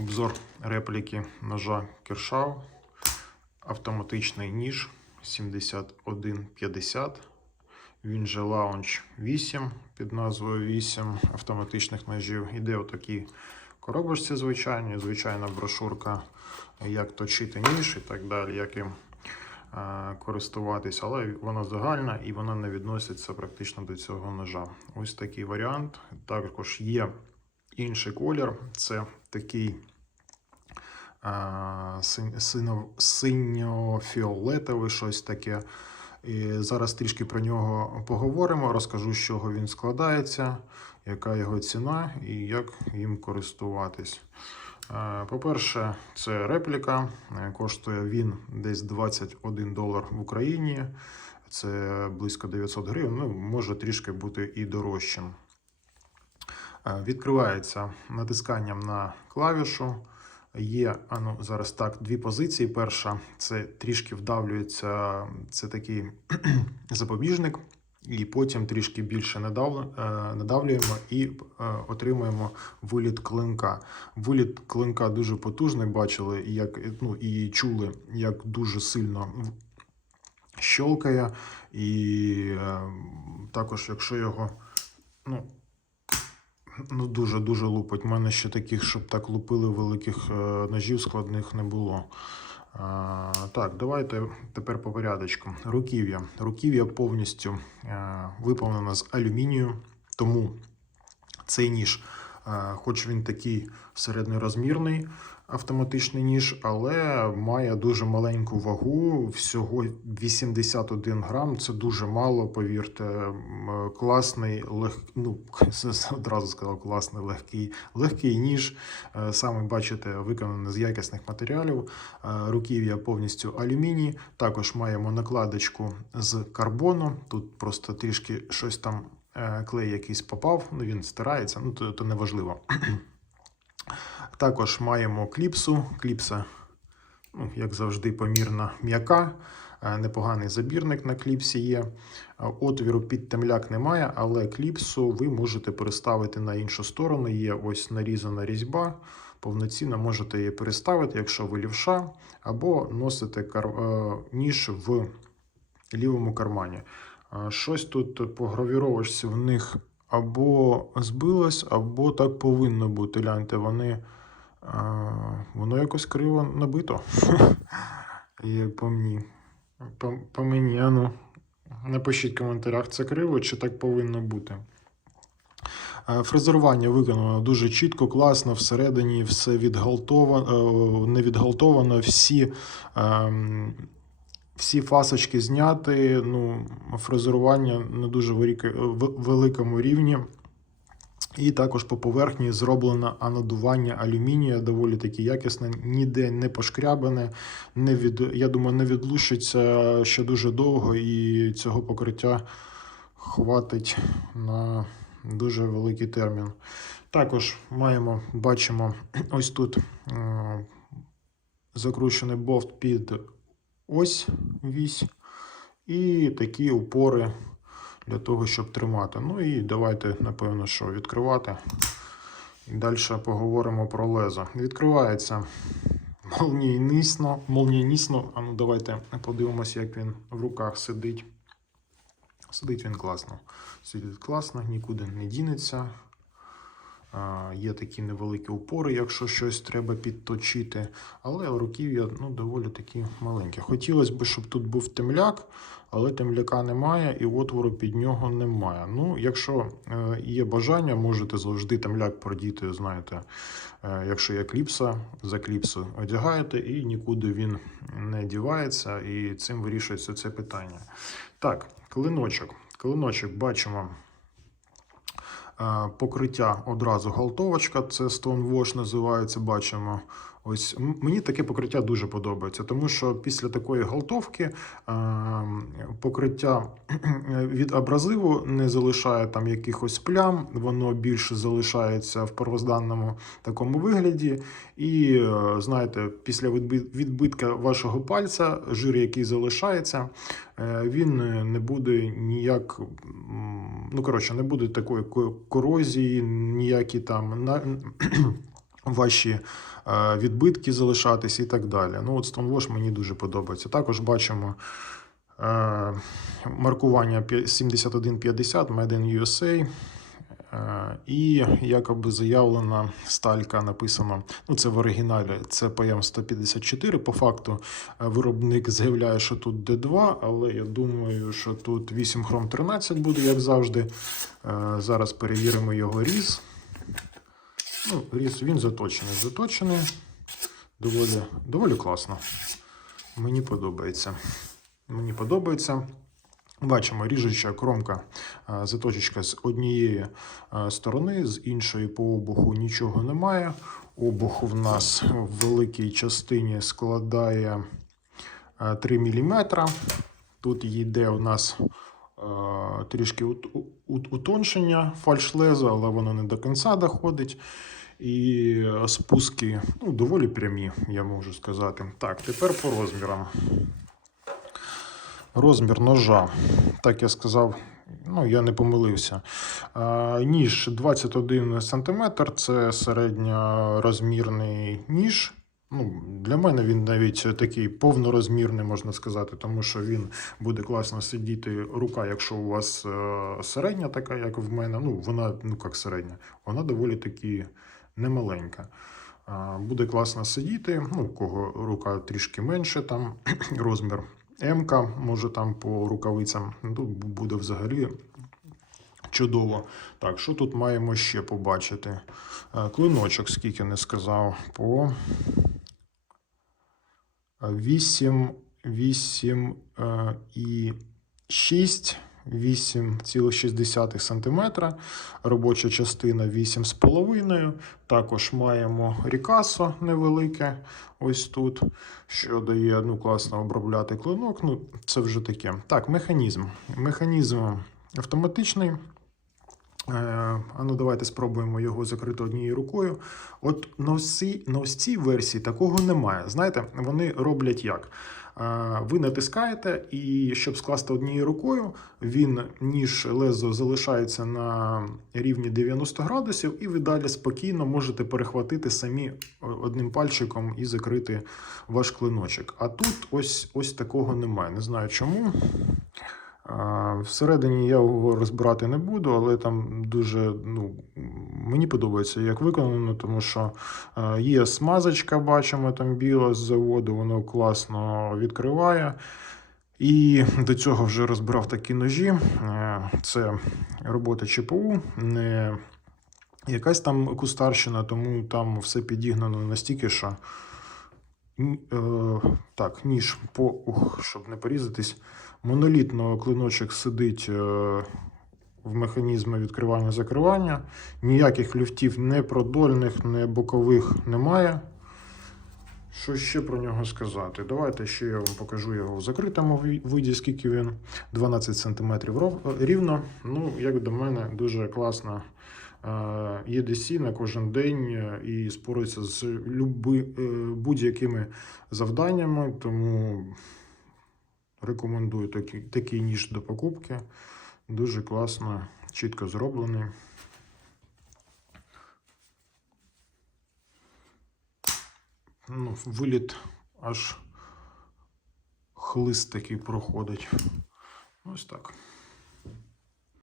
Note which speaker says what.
Speaker 1: Обзор репліки ножа Кершау. Автоматичний ніж 7150. Він же Launch 8 під назвою 8 автоматичних ножів. Іде у такій коробочці звичайній, звичайна брошурка, як точити ніж і так далі, як їм е, користуватись, але вона загальна і вона не відноситься практично до цього ножа. Ось такий варіант. Також є інший колір. Це такий синьо-фіолетовий, щось таке. І зараз трішки про нього поговоримо. Розкажу, з чого він складається, яка його ціна і як їм користуватись. Е, По-перше, це репліка. Е, Коштує він десь 21 долар в Україні. Це близько 900 гривень. Ну, може трішки бути і дорожчим. Е, Відкривається натисканням на клавішу. Є а ну, зараз так, дві позиції. Перша це трішки вдавлюється, це такий запобіжник, і потім трішки більше е, надавлюємо і е, отримуємо виліт клинка. Виліт клинка дуже потужний, бачили як ну, і чули, як дуже сильно щолкає. І е, також, якщо його ну, Ну, дуже дуже лупить. У мене ще таких, щоб так лупили великих е, ножів складних не було. А, так, давайте тепер по порядочку. Руків'я. Руків'я повністю е, виповнена з алюмінію, тому цей ніж, хоч він такий середньорозмірний автоматичний ніж, але має дуже маленьку вагу, всього 81 грам. Це дуже мало, повірте. Класний, лег... ну, одразу сказав, класний, легкий, легкий ніж. Е, Саме бачите, виконаний з якісних матеріалів. Е, Руків'я повністю алюміній. Також маємо накладочку з карбону. Тут просто трішки щось там клей якийсь попав, ну він стирається, ну то, то не. Також маємо кліпсу. Кліпса, ну, як завжди, помірна м'яка. Е, Непоганий забірник на кліпсі є. Е, Отвіру під темляк немає, але кліпсу ви можете переставити на іншу сторону. Є ось нарізана різьба. Повноцінно можете її переставити, якщо ви лівша, або носите кар... е, ніж в лівому кармані. Щось тут по гравіровочці в них або збилось, або так повинно бути. Гляньте, вони, воно якось криво набито. По мені. По, по мені, а ну. Напишіть в коментарях, це криво чи так повинно бути. Е, Фрезерування виконано дуже чітко, класно. Всередині все відгалтовано, не відгалтовано, всі, ем, всі фасочки зняті. Ну, фрезерування на дуже великому рівні. І також по поверхні зроблено анодування алюмінія, доволі таки якісне, ніде не пошкрябане, не від, я думаю, не відлущиться ще дуже довго, і цього покриття хватить на дуже великий термін. Також маємо, бачимо, ось тут е, закручений бовт під ось вісь, і такі упори для того, щоб тримати. Ну і давайте, напевно, що відкривати. І далі поговоримо про лезо. Відкривається молнієнісно. молнієнісно. А ну давайте подивимося, як він в руках сидить. Сидить він класно. Сидить класно, нікуди не дінеться. Є такі невеликі упори, якщо щось треба підточити. Але руків'я ну, доволі такі маленькі. Хотілося б, щоб тут був темляк, але темляка немає і отвору під нього немає. Ну, якщо е, є бажання, можете завжди темляк продіти, знаєте, е, якщо є кліпса, за кліпсу одягаєте і нікуди він не дівається, і цим вирішується це питання. Так, клиночок. Клиночок бачимо. Е, Покриття одразу галтовочка, це Stonewash називається, бачимо. Ось мені таке покриття дуже подобається, тому що після такої галтовки покриття від абразиву не залишає там якихось плям, воно більше залишається в первозданному такому вигляді. І е, знаєте, після відбитка вашого пальця, жир, який залишається, е, він е, не буде ніяк, ну коротше, не буде такої корозії, ніякі там на. Ваші е, відбитки залишатись і так далі. Ну, от Stonewash мені дуже подобається. Також бачимо е, маркування 7150 Made in USA. Е, І якоби заявлена сталька написано, ну це в оригіналі, це PM 154. По факту виробник заявляє, що тут D2, але я думаю, що тут 8 хром 13 буде, як завжди. Зараз перевіримо його різ. Ну, різ він заточений. Заточений. Доволі, доволі класно. Мені подобається. Мені подобається. Бачимо, ріжуча кромка, заточечка з однієї сторони, з іншої по обуху нічого немає. Обух в нас в великій частині складає е, 3 мм. Тут йде у нас трішки ут- ут- утоншення фальшлеза, але воно не до кінця доходить. І е, спуски ну, доволі прямі, я можу сказати. Так, тепер по розмірам. Розмір ножа, так я сказав, ну я не помилився. А, ніж 21 см це середньорозмірний ніж. Ну, для мене він навіть такий повнорозмірний, можна сказати, тому що він буде класно сидіти рука, якщо у вас е, середня, така, як в мене. Ну, вона, ну як середня, вона доволі таки немаленька. Буде класно сидіти. Ну, у кого рука трішки менше, там розмір М, може там по рукавицям. Ну, буде взагалі чудово. Так, що тут маємо ще побачити? Е, Клиночок, скільки не сказав, по 8, 8 е, і 6. 8,6 см, робоча частина 8,5. Також маємо рікасо невелике ось тут, що дає ну, класно обробляти клинок. Ну, це вже таке. Так, механізм. Механізм автоматичний. Е, а ну давайте спробуємо його закрити однією рукою. От на цій, на ось цій версії такого немає. Знаєте, вони роблять як? Е, Ви натискаєте, і щоб скласти однією рукою, він ніж лезо залишається на рівні 90 градусів, і ви далі спокійно можете перехватити самі одним пальчиком і закрити ваш клиночок. А тут ось, ось такого немає. Не знаю чому. Всередині я його розбирати не буду, але там дуже ну, мені подобається, як виконано, тому що е, є смазочка, бачимо там біла з заводу, воно класно відкриває. І до цього вже розбирав такі ножі. Е, Це робота ЧПУ, не якась там кустарщина, тому там все підігнано настільки, що так, ніж по ух, щоб не порізатись. Монолітно клиночок сидить е, в механізмі відкривання-закривання. Ніяких люфтів не продольних, не бокових немає. Що ще про нього сказати? Давайте ще я вам покажу його в закритому виді, скільки він 12 см рівно. Ну, як до мене, дуже класна е, EDC на кожен день е, і спорається з е, будь-якими завданнями, тому рекомендую такий, такий ніж до покупки. Дуже класно, чітко зроблений. Ну, виліт аж хлист такий проходить. Ось так.